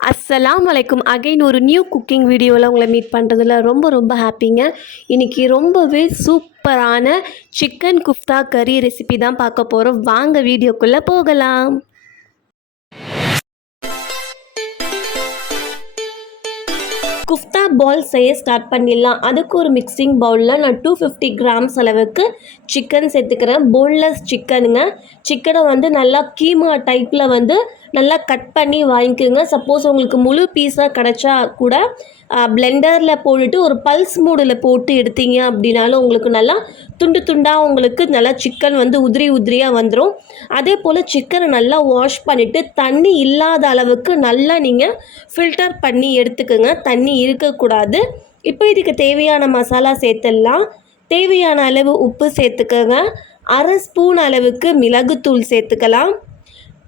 அஸ்ஸலாம் வலைக்கும் அகைன் ஒரு நியூ குக்கிங் வீடியோவில் உங்களை மீட் பண்ணுறதுல ரொம்ப ரொம்ப ஹாப்பிங்க இன்றைக்கி ரொம்பவே சூப்பரான சிக்கன் குஃப்தா கறி ரெசிபி தான் பார்க்க போகிறோம் வாங்க வீடியோக்குள்ளே போகலாம். குஃப்தா பால் செய்ய ஸ்டார்ட் பண்ணிடலாம். அதுக்கு ஒரு மிக்சிங் பவுலில் நான் டூ ஃபிஃப்டி கிராம்ஸ் அளவுக்கு சிக்கன் சேர்த்துக்கிறேன். போன்லெஸ் சிக்கனுங்க சிக்கனை வந்து நல்லா கீமா டைப்பில் வந்து நல்லா கட் பண்ணி வாங்கிக்கோங்க. சப்போஸ் உங்களுக்கு முழு பீஸாக கிடச்சா கூட பிளெண்டரில் போட்டுட்டு ஒரு பல்ஸ் மூடில் போட்டு எடுத்தீங்க அப்படின்னாலும் உங்களுக்கு நல்லா துண்டு துண்டாக உங்களுக்கு நல்லா சிக்கன் வந்து உதிரி உதிரியாக வந்துடும் அதே போல் சிக்கனை நல்லா வாஷ் பண்ணிவிட்டு தண்ணி இல்லாத அளவுக்கு நல்லா நீங்கள் ஃபில்டர் பண்ணி எடுத்துக்கோங்க. தண்ணி இருக்கக்கூடாது. இப்போ இதுக்கு தேவையான மசாலா சேர்த்துடலாம். தேவையான அளவு உப்பு சேர்த்துக்கோங்க. அரை ஸ்பூன் அளவுக்கு மிளகுத்தூள் சேர்த்துக்கலாம்.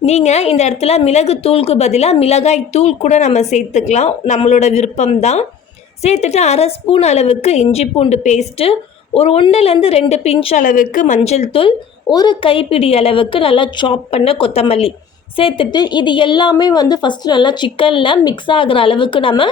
நீங்கள் இந்த இடத்துல மிளகு தூளுக்கு பதிலாக மிளகாய் தூள் கூட நம்ம சேர்த்துக்கலாம். நம்மளோட விருப்பம் தான் சேர்த்துட்டு அரை ஸ்பூன் அளவுக்கு இஞ்சி பூண்டு பேஸ்ட்டு ஒரு ஒன்றுலேருந்து ரெண்டு பிஞ்ச் அளவுக்கு மஞ்சள் தூள் ஒரு கைப்பிடி அளவுக்கு நல்லா சாப் பண்ண கொத்தமல்லி. சேர்த்துட்டு இது எல்லாமே வந்து ஃபஸ்ட்டு நல்லா சிக்கனில் மிக்ஸ் ஆகிற அளவுக்கு நம்ம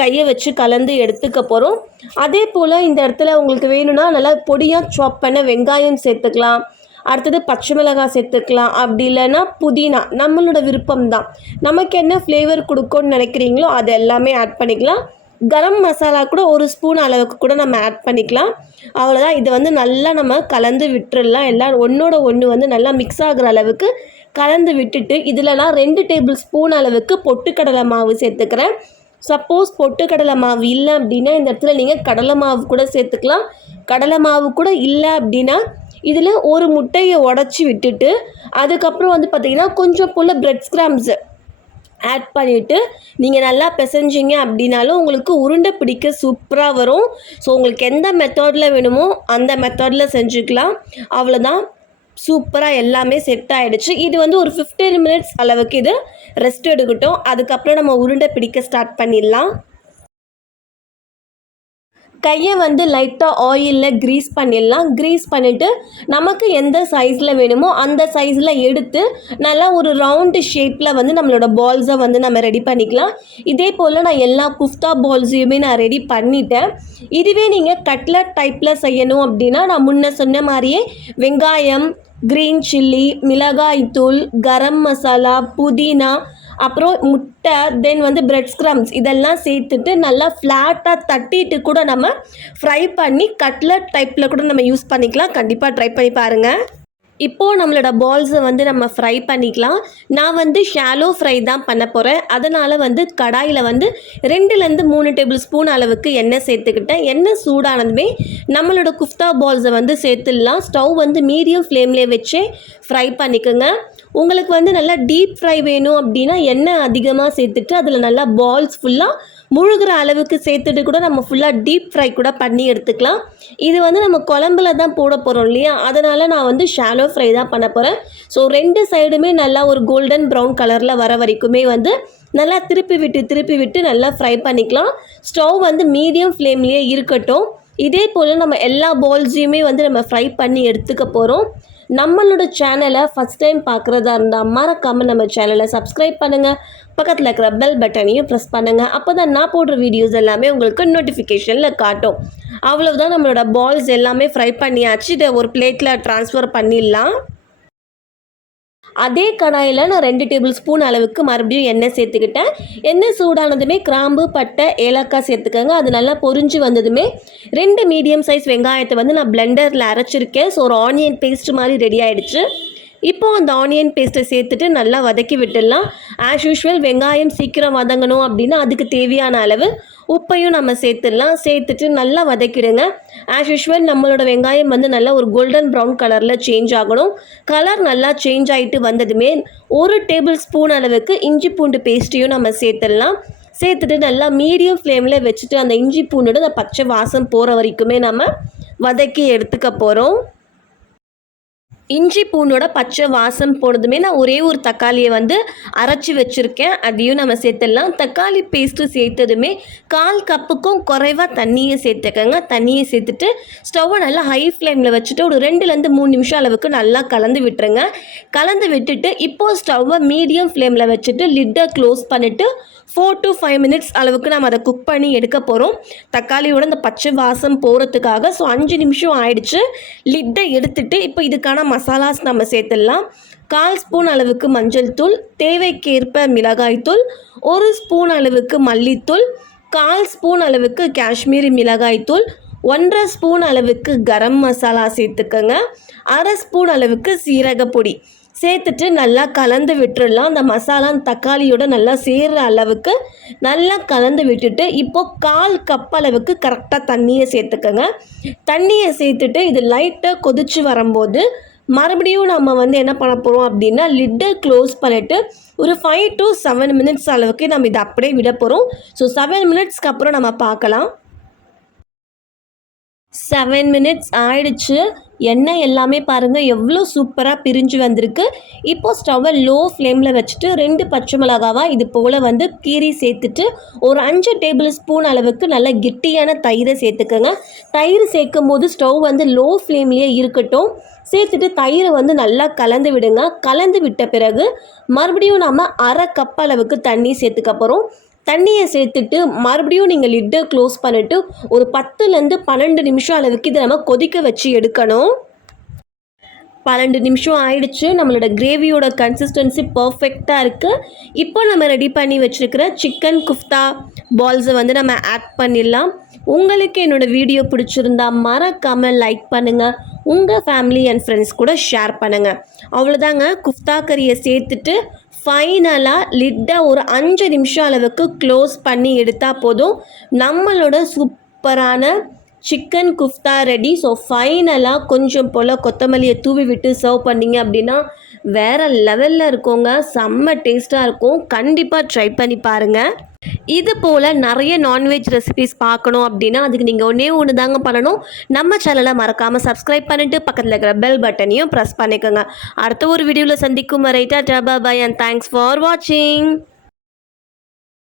கையை வச்சு கலந்து எடுத்துக்க போகிறோம் அதே போல் இந்த இடத்துல உங்களுக்கு வேணும்னா நல்லா பொடியாக சாப் பண்ண வெங்காயம் சேர்த்துக்கலாம். அடுத்தது பச்சை மிளகாய் சேர்த்துக்கலாம். அப்படி இல்லைன்னா புதினா. நம்மளோட விருப்பம் தான் நமக்கு என்ன ஃப்ளேவர் கொடுக்கும்னு நினைக்கிறீங்களோ அது எல்லாமே ஆட் பண்ணிக்கலாம். கரம் மசாலா கூட ஒரு ஸ்பூன் அளவுக்கு கூட நம்ம ஆட் பண்ணிக்கலாம். அவ்வளோதான் இதை வந்து நல்லா நம்ம கலந்து விட்டுடலாம் எல்லாம் ஒன்றோட ஒன்று வந்து நல்லா மிக்ஸ் ஆகுற அளவுக்கு கலந்து விட்டுட்டு இதிலலாம் ரெண்டு டேபிள் ஸ்பூன் அளவுக்கு பொட்டுக்கடலை மாவு சேர்த்துக்கிறேன். சப்போஸ் பொட்டுக்கடலை மாவு இல்லை அப்படின்னா இந்த இடத்துல நீங்கள் கடலை மாவு கூட சேர்த்துக்கலாம். கடலை மாவு கூட இல்லை அப்படின்னா இதில் ஒரு முட்டையை உடச்சி விட்டுட்டு அதுக்கப்புறம் வந்து பார்த்திங்கன்னா கொஞ்சம் போல் பிரெட் ஸ்க்ராம்ஸு ஆட் பண்ணிவிட்டு நீங்கள் நல்லா பிசைஞ்சிங்க அப்படின்னாலும் உங்களுக்கு உருண்டை பிடிக்க சூப்பராக வரும். ஸோ உங்களுக்கு எந்த மெத்தடில் வேணுமோ அந்த மெத்தடில் செஞ்சுக்கலாம். அவ்வளோதான் சூப்பராக எல்லாமே செட் ஆகிடுச்சு இது வந்து ஒரு ஃபிஃப்டீன் மினிட்ஸ் அளவுக்கு இது ரெஸ்ட் எடுக்கட்டும். அதுக்கப்புறம் நம்ம உருண்டை பிடிக்க ஸ்டார்ட் பண்ணிடலாம். கையை வந்து லைட்டாக ஆயிலில் க்ரீஸ் பண்ணிடலாம். க்ரீஸ் பண்ணிவிட்டு நமக்கு எந்த சைஸில் வேணுமோ அந்த சைஸில் எடுத்து நல்லா ஒரு ரவுண்டு ஷேப்பில் வந்து நம்மளோட பால்ஸை வந்து நம்ம ரெடி பண்ணிக்கலாம். இதே போல் நான் எல்லா குஃப்தா பால்ஸையுமே நான் ரெடி பண்ணிட்டேன். இதுவே நீங்கள் கட்லட் டைப்பில் செய்யணும் அப்படின்னா நான் முன்ன சொன்ன மாதிரியே வெங்காயம் க்ரீன் சில்லி மிளகாய்த்தூள் கரம் மசாலா புதினா அப்புறம் முட்டை தென் வந்து பிரெட் ஸ்க்ரம்ஸ் இதெல்லாம் சேர்த்துட்டு நல்லா ஃப்ளாட்டாக தட்டிட்டு கூட நம்ம ஃப்ரை பண்ணி கட்லட் டைப்பில் கூட நம்ம யூஸ் பண்ணிக்கலாம். கண்டிப்பாக ட்ரை பண்ணி பாருங்கள் இப்போது நம்மளோட பால்ஸை வந்து நம்ம ஃப்ரை பண்ணிக்கலாம். நான் வந்து ஷாலோ ஃப்ரை தான் பண்ண போகிறேன் அதனால் வந்து கடாயில் வந்து ரெண்டுலேருந்து மூணு டேபிள் ஸ்பூன் அளவுக்கு எண்ணெய் சேர்த்துக்கிட்டேன். எண்ணெய் சூடானதுமே நம்மளோட குஃப்தா பால்ஸை வந்து சேர்த்துடலாம். ஸ்டவ் வந்து மீடியம் ஃப்ளேம்லேயே வச்சே ஃப்ரை பண்ணிக்கோங்க. உங்களுக்கு வந்து நல்லா டீப் ஃப்ரை வேணும் அப்படின்னா எண்ணெய் அதிகமாக சேர்த்துட்டு அதில் நல்லா பால்ஸ் ஃபுல்லாக முழுகிற அளவுக்கு சேர்த்துட்டு கூட நம்ம ஃபுல்லாக டீப் ஃப்ரை கூட பண்ணி எடுத்துக்கலாம். இது வந்து நம்ம குழம்புல தான் போட போகிறோம் இல்லையா? அதனால் நான் வந்து ஷாலோ ஃப்ரை தான் பண்ண போகிறேன் ஸோ ரெண்டு சைடுமே நல்லா ஒரு கோல்டன் ப்ரௌன் கலரில் வர வரைக்குமே வந்து நல்லா திருப்பி விட்டு திருப்பி விட்டு நல்லா ஃப்ரை பண்ணிக்கலாம். ஸ்டவ் வந்து மீடியம் ஃப்ளேம்லேயே இருக்கட்டும். இதே போல் நம்ம எல்லா பால்ஸையுமே வந்து நம்ம ஃப்ரை பண்ணி எடுத்துக்க போகிறோம் நம்மளோட சேனலை ஃபஸ்ட் டைம் பார்க்குறதா இருந்தால் மறக்காமல் நம்ம சேனலை சப்ஸ்கிரைப் பண்ணுங்கள் பக்கத்தில் இருக்கிற பெல் பட்டனையும் ப்ரெஸ் பண்ணுங்கள் அப்போ தான் நான் போடுற வீடியோஸ் எல்லாமே உங்களுக்கு நோட்டிஃபிகேஷனில் காட்டும். அவ்வளவுதான் நம்மளோட பால்ஸ் எல்லாமே ஃப்ரை பண்ணியாச்சு. இதை ஒரு பிளேட்டில் ட்ரான்ஸ்ஃபர் பண்ணிடலாம். அதே கடாயில் நான் ரெண்டு டேபிள் ஸ்பூன் அளவுக்கு மறுபடியும் எண்ணெய் சேர்த்துக்கிட்டேன். எண்ணெய் சூடானதுமே கிராம்பு பட்டை ஏலக்காய் சேர்த்துக்கோங்க. அது நல்லா பொரிஞ்சு வந்ததுமே ரெண்டு மீடியம் சைஸ் வெங்காயத்தை வந்து நான் பிளெண்டரில் அரைச்சிருக்கேன். ஸோ ஒரு ஆனியன் பேஸ்ட் மாதிரி ரெடி ஆகிடுச்சு இப்போது அந்த ஆனியன் பேஸ்ட்டை சேர்த்துட்டு நல்லா வதக்கி விட்டுடலாம். ஆஸ் யூஷுவல் வெங்காயம் சீக்கிரம் வதங்கணும் அப்படின்னா அதுக்கு தேவையான அளவு உப்பையும் நம்ம சேர்த்துடலாம். சேர்த்துட்டு நல்லா வதக்கிடுங்க. ஆஸ் யூஷுவல் நம்மளோட வெங்காயம் வந்து நல்லா ஒரு கோல்டன் ப்ரௌன் கலரில் சேஞ்ச் ஆகணும். கலர் நல்லா சேஞ்ச் ஆகிட்டு வந்ததுமே ஒரு டேபிள் ஸ்பூன் அளவுக்கு இஞ்சி பூண்டு பேஸ்ட்டையும் நம்ம சேர்த்துடலாம். சேர்த்துட்டு நல்லா மீடியம் ஃப்ளேமில் வச்சுட்டு அந்த இஞ்சி பூண்டோட அந்த பச்சை வாசம் போகிற வரைக்குமே நம்ம வதக்கி எடுத்துக்க போகிறோம் இஞ்சி பூண்டோட பச்சை வாசம் போனதுமே நான் ஒரே ஒரு தக்காளியை வந்து அரைச்சி வச்சுருக்கேன். அதையும் நம்ம சேர்த்துடலாம். தக்காளி பேஸ்ட்டு சேர்த்ததுமே கால் கப்புக்கும் குறைவாக தண்ணியை சேர்த்துக்கோங்க. தண்ணியை சேர்த்துட்டு ஸ்டவ்வை நல்லா ஹை ஃப்ளேமில் வச்சுட்டு ஒரு ரெண்டுலேருந்து மூணு நிமிஷம் அளவுக்கு நல்லா கலந்து விட்டுருங்க. கலந்து விட்டுட்டு இப்போது ஸ்டவ்வை மீடியம் ஃப்ளேமில் வச்சுட்டு லிட்டை க்ளோஸ் பண்ணிவிட்டு ஃபோர் டு ஃபைவ் மினிட்ஸ் அளவுக்கு நம்ம அதை குக் பண்ணி எடுக்க போகிறோம் தக்காளியோட இந்த பச்சை வாசம் போகிறதுக்காக ஸோ அஞ்சு நிமிஷம் ஆயிடுச்சு. லிட்டை எடுத்துட்டு இப்போ இதுக்கான மசாலாஸ் நம்ம சேர்த்துடலாம். கால் ஸ்பூன் அளவுக்கு மஞ்சள் தூள் தேவைக்கேற்ப மிளகாய்த்தூள் ஒரு ஸ்பூன் அளவுக்கு மல்லித்தூள் கால் ஸ்பூன் அளவுக்கு காஷ்மீரி மிளகாய்த்தூள் ஒன்றரை ஸ்பூன் அளவுக்கு கரம் மசாலா சேர்த்துக்கோங்க. அரை ஸ்பூன் அளவுக்கு சீரகப்பொடி சேர்த்துட்டு நல்லா கலந்து விட்டுடலாம். அந்த மசாலா தக்காளியோட நல்லா சேர்கிற அளவுக்கு நல்லா கலந்து விட்டுட்டு இப்போது கால் கப் அளவுக்கு கரெக்டாக தண்ணியை சேர்த்துக்கோங்க. தண்ணியை சேர்த்துட்டு இது லைட்டாக கொதிச்சு வரும்போது மறுபடியும் நம்ம வந்து என்ன பண்ண போகிறோம் அப்படின்னா லிட்டை க்ளோஸ் பண்ணிவிட்டு ஒரு ஃபைவ் டு செவன் மினிட்ஸ் அளவுக்கு நம்ம இதை அப்படியே விட போகிறோம் ஸோ செவன் மினிட்ஸ்க்கு அப்புறம் நம்ம பார்க்கலாம். செவன் மினிட்ஸ் ஆயிடுச்சு. எண்ணெய் எல்லாமே பாருங்கள் எவ்வளோ சூப்பராக பிரிஞ்சு வந்திருக்கு. இப்போது ஸ்டவ்வை லோ ஃப்ளேமில் வச்சுட்டு ரெண்டு பச்சை மிளகாவாக இது போல் வந்து கீரி சேர்த்துட்டு ஒரு அஞ்சு டேபிள் ஸ்பூன் அளவுக்கு நல்ல கெட்டியான தயிரை சேர்த்துக்கோங்க. தயிர் சேர்க்கும் போது ஸ்டவ் வந்து லோ ஃப்ளேம்லேயே இருக்கட்டும். சேர்த்துட்டு தயிரை வந்து நல்லா கலந்து விடுங்க. கலந்து விட்ட பிறகு மறுபடியும் நம்ம அரை கப் அளவுக்கு தண்ணி சேர்த்துக்க போகிறோம் தண்ணியை சேர்த்துட்டு மறுபடியும் நீங்கள் லிட்டை க்ளோஸ் பண்ணிவிட்டு ஒரு பத்துலேருந்து பன்னெண்டு நிமிஷம் அளவுக்கு இதை நம்ம கொதிக்க வச்சு எடுக்கணும். பன்னெண்டு நிமிஷம் ஆயிடுச்சு. நம்மளோட கிரேவியோட கன்சிஸ்டன்சி பர்ஃபெக்டாக இருக்குது இப்போ நம்ம ரெடி பண்ணி வச்சுருக்கிற சிக்கன் குஃப்தா பால்ஸை வந்து நம்ம ஆட் பண்ணிடலாம். உங்களுக்கு என்னோடய வீடியோ பிடிச்சிருந்தா மறக்காமல் லைக் பண்ணுங்கள் உங்கள் ஃபேமிலி அண்ட் ஃப்ரெண்ட்ஸ் கூட ஷேர் பண்ணுங்கள் அவ்வளோதாங்க குஃப்தா கறியை சேர்த்துட்டு ஃபைனலாக லிட்டை ஒரு அஞ்சு நிமிஷம் அளவுக்கு க்ளோஸ் பண்ணி எடுத்தால் போதும். நம்மளோட சூப்பரான சிக்கன் குஃப்தா ரெடி ஸோ ஃபைனலாக கொஞ்சம் போல் கொத்தமல்லியை தூவி விட்டு சர்வ் பண்ணிங்க அப்படின்னா வேறு லெவலில் இருக்கோங்க செம்ம டேஸ்ட்டாக இருக்கும். கண்டிப்பாக ட்ரை பண்ணி பாருங்கள் இது போல் நிறைய நான்வெஜ் ரெசிபிஸ் பார்க்கணும் அப்படின்னா அதுக்கு நீங்கள் ஒன்றே ஒன்று தாங்க பண்ணணும். நம்ம சேனலை மறக்காமல் சப்ஸ்கிரைப் பண்ணிவிட்டு பக்கத்தில் இருக்கிற பெல் பட்டனையும் ப்ரெஸ் பண்ணிக்கோங்க. அடுத்த ஒரு வீடியோவில் சந்திக்கும் வரை tata bye and thanks for வாட்சிங்